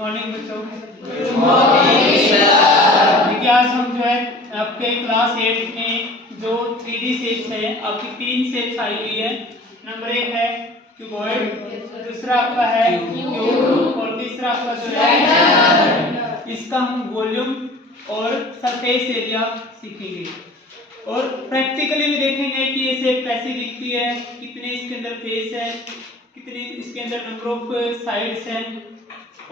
Morning बच्चों। Good morning sir. देखिए आज हम जो है आपके क्लास 8 में जो 3D शेप्स है, आपकी 3 शेप्स आई हुई है। नंबर 1 है क्यूबॉइड, दूसरा आपका है क्यूब और तीसरा आपका जो है इसका हम वॉल्यूम और सरफेस एरिया सीखेंगे और प्रैक्टिकली भी देखेंगे कि ये शेप कैसी दिखती है, कितने इसके अंदर फेस है, कितने इसके अंदर नंबर ऑफ साइड्स हैं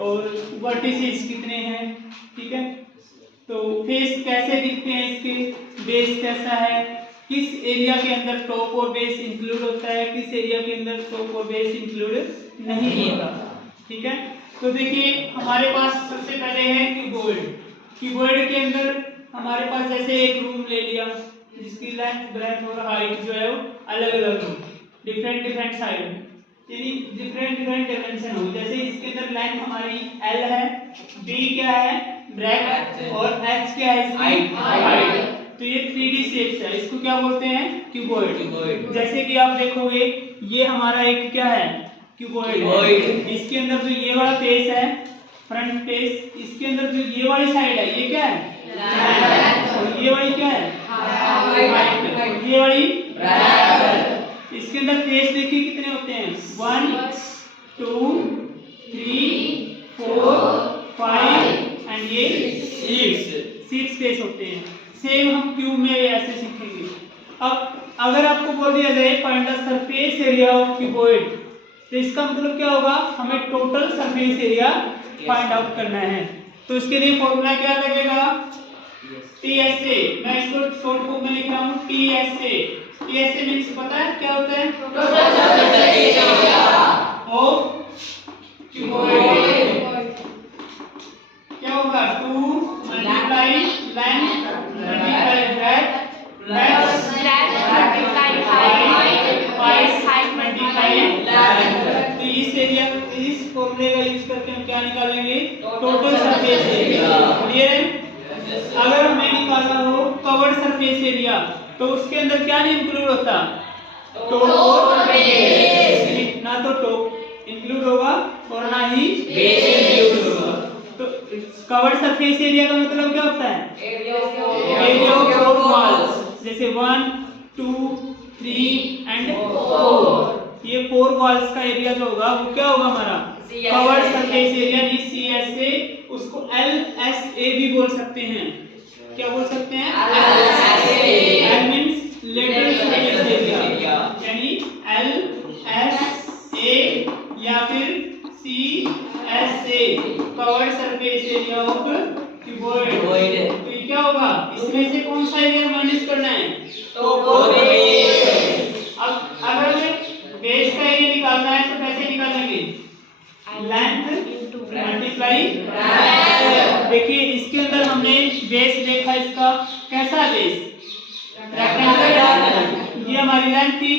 और वर्टिसेस कितने हैं। ठीक है, तो फेस कैसे दिखते हैं, इसके बेस कैसा है, किस एरिया के अंदर टॉप और बेस इंक्लूड होता है, किस एरिया के अंदर टॉप और बेस इंक्लूड नहीं होता। ठीक है, तो देखिए हमारे पास सबसे पहले है क्यूबॉइड। क्यूबॉइड के अंदर हमारे पास जैसे एक रूम ले लिया जिसकी लेंथ ब्रेथ और हाइट जो है वो अलग अलग हो, डिफरेंट साइड में, यानी डिफरेंट डायमेंशन हो। जैसे इसके अंदर लेंथ हमारी L है, B क्या है ब्रेथ और H क्या है इसकी हाइट। तो ये 3D शेप्स है, इसको क्या बोलते हैं क्यूबॉइड। जैसे कि आप देखोगे ये हमारा एक क्या है क्यूबॉइड। इसके अंदर जो ये वाला फेस है फ्रंट फेस, इसके अंदर जो ये वाली साइड है ये क्या है और ये वाली क्या है हाइट, ये वाली ब्रेथ। इसके अंदर फेस देखिए कितने होते हैं 1 2 3 4 5 एंड ये 6 फेस होते हैं। सेम हम क्यूब में ऐसे सीखेंगे। अब अगर आपको बोल दिया जाए find the surface area of cuboid, तो इसका मतलब क्या होगा, हमें total surface area find out करना है। तो इसके लिए फॉर्मूला क्या लगेगा TSA। मैं इसको शॉर्ट फॉर्म में लिख रहा हूँ TSA। TSA मींस पता है क्या होता है, total surface area of cuboid. क्या होगा 2 multiply length multiply breath plus height multiply length. तो इस एरिया इस फॉर्मूले का यूज करके हम क्या निकालेंगे टोटल सरफेस एरिया। क्लियर है। अगर हमें निकालना हो कवर्ड सरफेस एरिया तो उसके अंदर क्या नहीं इंक्लूड होता, टॉप और बेस। ना तो टॉप इंक्लूड होगा और ना ही बेस इंक्लूड होगा। तो कवर्ड सरफेस एरिया का मतलब क्या होता है एरिया ऑफ फोर वॉल्स। जैसे 1 2 3 एंड 4, ये 4 वॉल्स का एरिया जो होगा वो क्या होगा हमारा कवर्ड सरफेस एरिया यानी CSA। उसको LSA भी बोल सकते हैं। क्या बोल सकते हैं L means lateral surface area, यानी LSA या फिर CSA curved surface area of cuboid. तो ये क्या होगा, इसमें से कौन सा एरिया माइनस करना है टॉप और बेस। अब अगर हमें बेस का एरिया निकालना है तो कैसे निकालेंगे लेंथ मल्टीप्लाई ब्रेथ। देखिए इसके अंदर हमने बेस देखा, इसका कैसा बेस रेक्टेंगुलर, ये हमारी लेंथ थी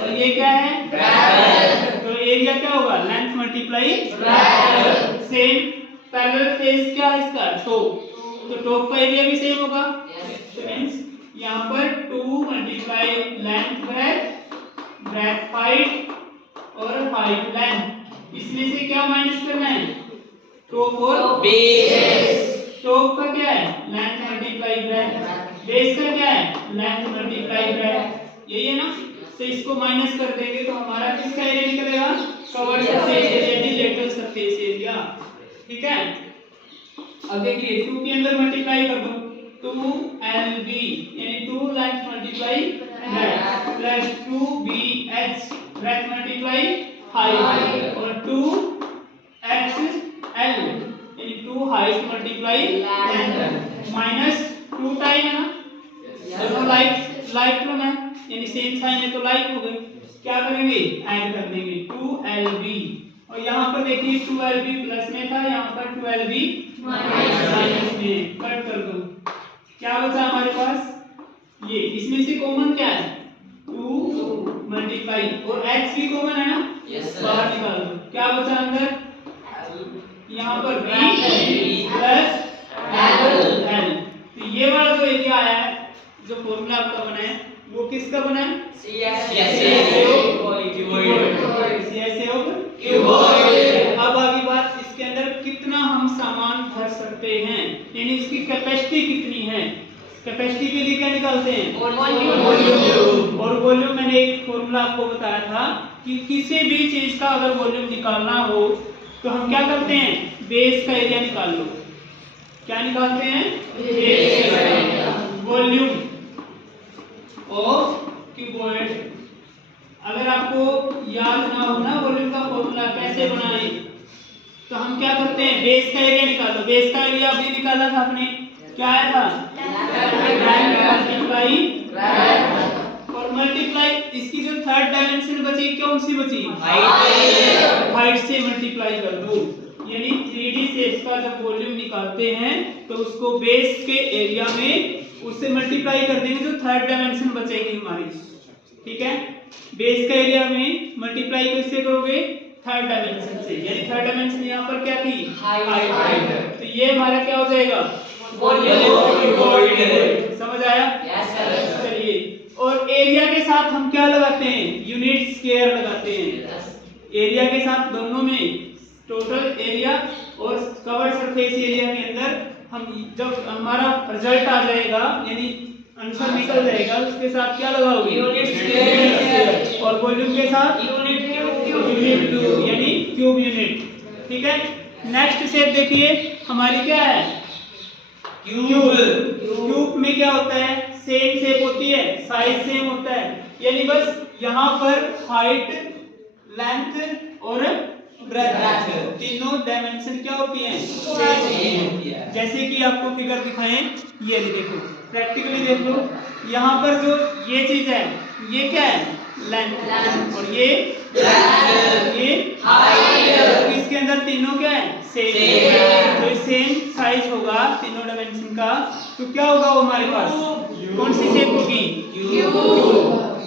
और ये क्या है ब्रेथ। तो एरिया क्या होगा length multiply breath. Same parallel face क्या है इसका टॉप, तो टॉप का एरिया भी सेम होगा। तो मींस यहाँ पर 2 मल्टीप्लाई लेंथ ब्रेथ हाइट और हाइट लेंथ। इसमें से क्या माइनस करना है टॉप और बेस। टॉप का क्या है लेंथ मल्टीप्लाई ब्रेथ, बेस का क्या है लेंथ मल्टीप्लाई ब्रेथ, यही है ना। तो इसको माइनस कर देंगे तो हमारा किसका एरिया निकलेगा कवर्ड सरफेस एरिया यानी लेटरल सरफेस एरिया। ठीक है, अब देखिए 2 के अंदर मल्टीप्लाई कर दो 2LB यानी 2 length multiply breath plus 2BH breath multiply height और 2XL यानी 2 height multiply length minus 2 time है ना, दोनों लाइक लो ना, यानी सेम साइन है तो लाइक हो गई। क्या करेंगे ऐड कर देंगे 2LB और यहाँ पर देखिए 2LB प्लस में था, यहाँ पर 2LB माइनस में, कट कर दो। क्या बचा हमारे पास ये, इसमें से कॉमन क्या है 2 मल्टीप्लाई और H भी कॉमन है ना, बाहर निकाल दो। क्या बचा अंदर यहाँ पर B प्लस L। तो ये वाला जो एरिया आया है जो फॉर्मूला आपका बना है वो किसका बना है CSA ऑफ क्यूबॉइड। अब आगे बात इसके अंदर कितने कितना हम सामान भर सकते हैं, यानी इसकी कैपेसिटी कितनी है। कैपेसिटी के लिए क्या निकालते हैं? वॉल्यूम। और वॉल्यूम मैंने एक फॉर्मूला आपको बताया था कि किसी भी चीज का अगर वॉल्यूम निकालना हो तो हम क्या करते हैं? बेस का एरिया निकाल लो। क्या निकालते हैं? बेस का एरिया, वॉल्यूम ऑफ क्यूबॉइड। अगर आपको याद ना हो ना वॉल्यूम का फॉर्मूला कैसे बनाएं, तो हम क्या करते हैं? बेस का एरिया निकालो। बेस का एरिया अभी निकाला था आपने, क्या आया था? मल्टीप्लाई और मल्टीप्लाई, इसकी जो थर्ड डायमेंशन बची कौन सी बची? हाइट से मल्टीप्लाई कर दो। यानी 3D शेप्स का जब वॉल्यूम निकालते हैं तो उसको बेस के एरिया में उससे मल्टीप्लाई कर देंगे, जो थर्ड डायमेंशन बचेगी हमारी। ठीक है, बेस का एरिया में मल्टीप्लाई किससे करोगे? थर्ड डायमेंशन से। यानी थर्ड डायमेंशन यहाँ पर क्या थी? हाइट। तो ये हमारा क्या हो जाएगा? वॉल्यूम। समझ आया? चलिए, और एरिया के साथ हम क्या लगाते हैं? यूनिट स्क्वायर लगाते हैं। एरिया के साथ दोनों में टोटल एरिया और कवर्ड सरफेस एरिया के अंदर हम जब हमारा रिजल्ट आ जाएगा यानी आंसर निकल जाएगा, उसके साथ क्या लगाओगे? Unit square. और वॉल्यूम के साथ यूनिट क्यूब यानी क्यूब यूनिट। ठीक है, नेक्स्ट शेप देखिए हमारी क्या है? क्यूब। क्यूब में क्या होता है? सेम शेप होती है, साइज सेम होता है, यानी बस यहाँ पर हाइट, लेंथ और ब्रेड्थ तीनों डायमेंशन क्या होती हैं? सेम होती है। जैसे कि आपको फिगर दिखाएं, ये देखो, प्रैक्टिकली देख लो। यहाँ पर जो ये चीज है ये क्या है? लेंथ। और ये हाइट। इसके अंदर तीनों क्या है? सेम। तो सेम साइज होगा तीनों डायमेंशन का, तो क्या होगा वो हमारे पास? कौन सी शेप होगी? क्यूब।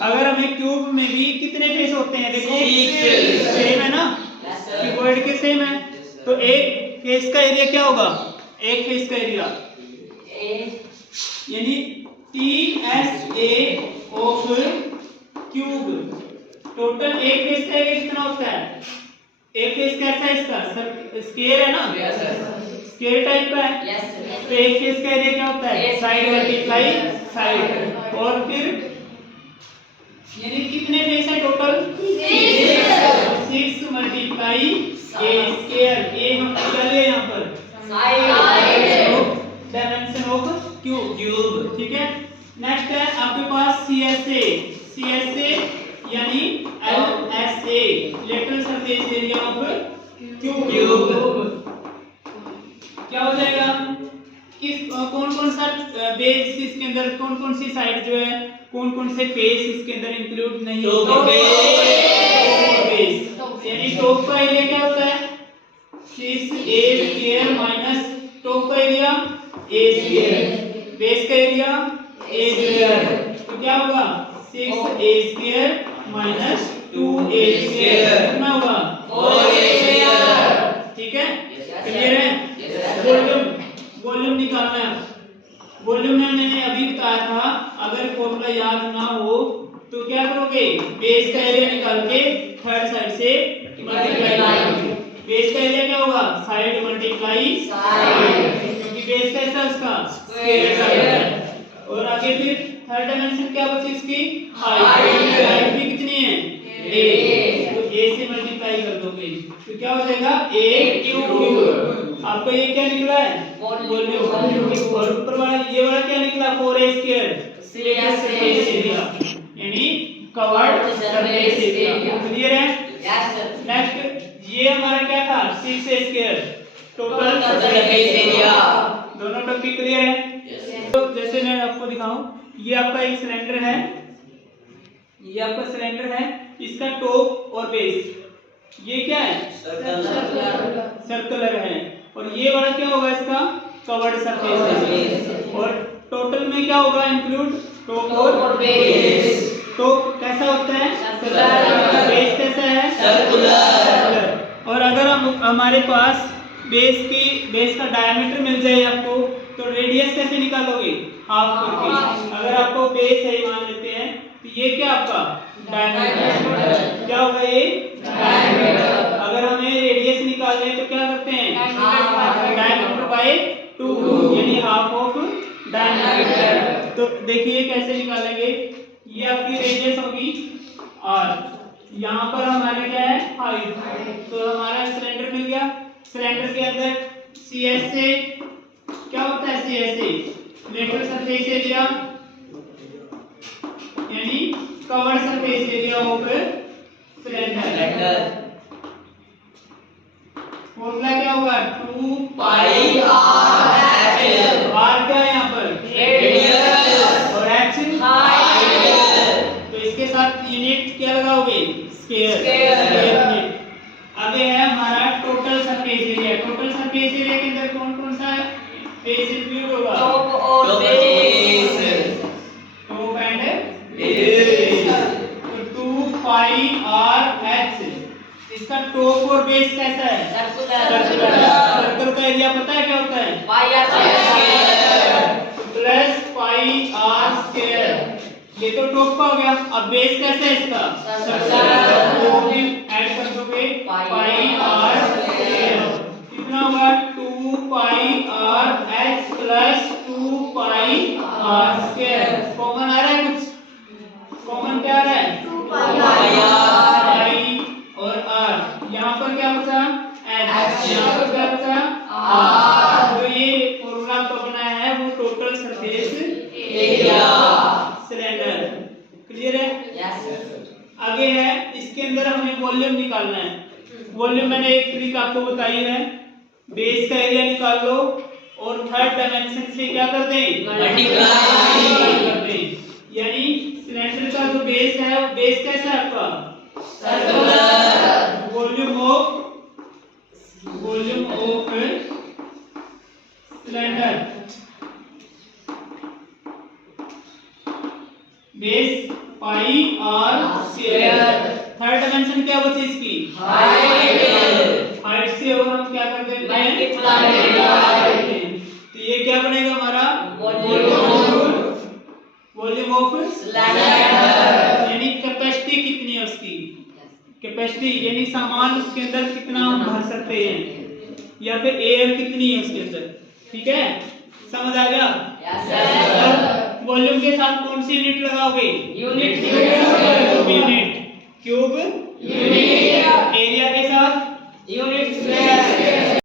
अगर हमें क्यूब में भी कितने फेस होते हैं? देखो सेम है ना, क्यूबॉइड के सेम है। तो एक फेस का एरिया क्या होगा? एक फेस का एरिया यानी TSA ऑफ क्यूब। टोटल एक फेस का एरिया कितना होता है? एक फेस कैसा है इसका? स्क्वायर है ना, स्क्वायर टाइप का है। तो एक फेस का एरिया क्या होता है? Side multiply side. और फिर यानी कितने फेस है टोटल? 6 मल्टीप्लाई ए स्क्वायर। ए हम निकाले यहाँ पर डायमेंशन ऑफ क्यूब। ठीक है, नेक्स्ट है आपके पास CSA यानी LSA lateral surface area of cube. क्या हो जाएगा? किस कौन कौन सा बेस इसके अंदर, कौन कौन सी साइड जो है, कौन कौन से फेस इसके अंदर इंक्लूड नहीं होते? यानी टॉप का एरिया क्या होता है? 6A स्क्वायर माइनस टॉप का एरिया A स्क्वायर, बेस का एरिया A स्क्वायर। तो क्या होगा? 6A square minus 2A square कितना होगा? 4A square. ठीक है, क्लियर है? वॉल्यूम निकालना है। वॉल्यूम में मैंने अभी बताया था, अगर फॉर्मूला याद ना हो तो क्या करोगे? बेस का एरिया निकाल के थर्ड साइड से मल्टीप्लाई करोगे। बेस का एरिया क्या होगा? साइड मल्टीप्लाई साइड, क्योंकि बेस कैसा है उसका? स्क्वायर। और आगे फिर थर्ड डायमेंशन क्या बची इसकी? हाइट। हाइट भी कितनी है? A। तो A से मल्टीप्लाई कर दोगे तो क्या हो जाएगा? A cube. आपको ये क्या निकला है? वॉल्यूम। और ऊपर वाला ये वाला क्या निकला? 4A स्क्वायर सरफेस एरिया यानी कवर्ड सरफेस एरिया। क्लियर है? नेक्स्ट ये हमारा क्या था? 6A square total surface area. दोनों टॉपिक क्लियर है? तो जैसे मैं आपको दिखाऊं, ये आपका एक सिलेंडर है, ये आपका सिलेंडर है, इसका टॉप और बेस ये क्या है? सर्कुलर है। और ये वाला क्या होगा? इसका कवर्ड सरफेस। और टोटल में क्या होगा इंक्लूड? टॉप और बेस। टॉप कैसा होता है? सर्कुलर। बेस कैसा है? सर्कुलर। और अगर हम हमारे पास बेस का डायमीटर मिल जाए आपको, तो रेडियस कैसे निकालोगे? हाफ करके। अगर आपको बेस है मान लेते हैं, तो ये क्या आपका? डायमीटर। क्या होगा ये? डायमीटर। अगर हमें रेडियस निकालना है तो क्या करते हैं? 2 यानी हाफ ऑफ डायमीटर। तो देखिए कैसे निकालेंगे, ये आपकी रेडियस होगी और यहाँ पर हमारे क्या है हाइट, तो हमारा सिलेंडर मिल गया। सिलेंडर के अंदर CS से क्या होता है, CS से लेटरल सरफेस एरिया यानी curved surface area of cylinder. Formula क्या होगा 2 पाई आर एच। आर क्या है यहाँ पर रेडियस और एच हाइट। तो इसके साथ यूनिट क्या लगाओगे स्क्वायर स्क्वायर। यूनिट। आगे है हमारा total surface area. Total surface area के अंदर कौन कौन सा फेस इंक्लूड होगा, टॉप और बेस। Top and base. तो 2 पाई आर एच। इसका टॉप और बेस कैसा है सर्कुलर। सर्कल का एरिया पता है क्या होता है pi r square plus pi r square. ये तो टॉप का हो गया। अब बेस कैसा है इसका सर्कुलर। वो भी ऐड कर दोगे पाई आर स्क्वायर। कितना होगा 2 pi r h plus 2 pi r square. Common आ रहा है कुछ, कॉमन क्या आ रहा है 2 पाई आर। पाई और आर। यहाँ पर क्या बचा एच, यहाँ पर क्या बचा आर। तो ये फॉर्मूला तो बनाया है वो total surface area. Cylinder. Clear है। यस। आगे है इसके अंदर हमें वॉल्यूम निकालना है। वॉल्यूम मैंने एक ट्रिक आपको बताई है, बेस का एरिया निकाल लो और थर्ड डायमेंशन से क्या कर दें मल्टीप्लाई कर दें। यानी सिलेंडर का जो बेस है वो बेस कैसा है आपका circular. Volume of cylinder base pi r square. Third dimension क्या बची इसकी हाइट। हाइट से और हम क्या कर देते हैं मल्टीप्लाई। तो ये क्या बनेगा हमारा वॉल्यूम ऑफ सिलेंडर। यानी कैपेसिटी कितनी है उसकी, कैपेसिटी यानी सामान उसके अंदर कितना हम भर सकते हैं या फिर एयर कितनी है उसके अंदर। ठीक है, समझ आ गया। Yes sir. वॉल्यूम के साथ कौन सी यूनिट लगाओगे unit. Unit cube. Unit. Area के साथ यूनिट स्क्वायर।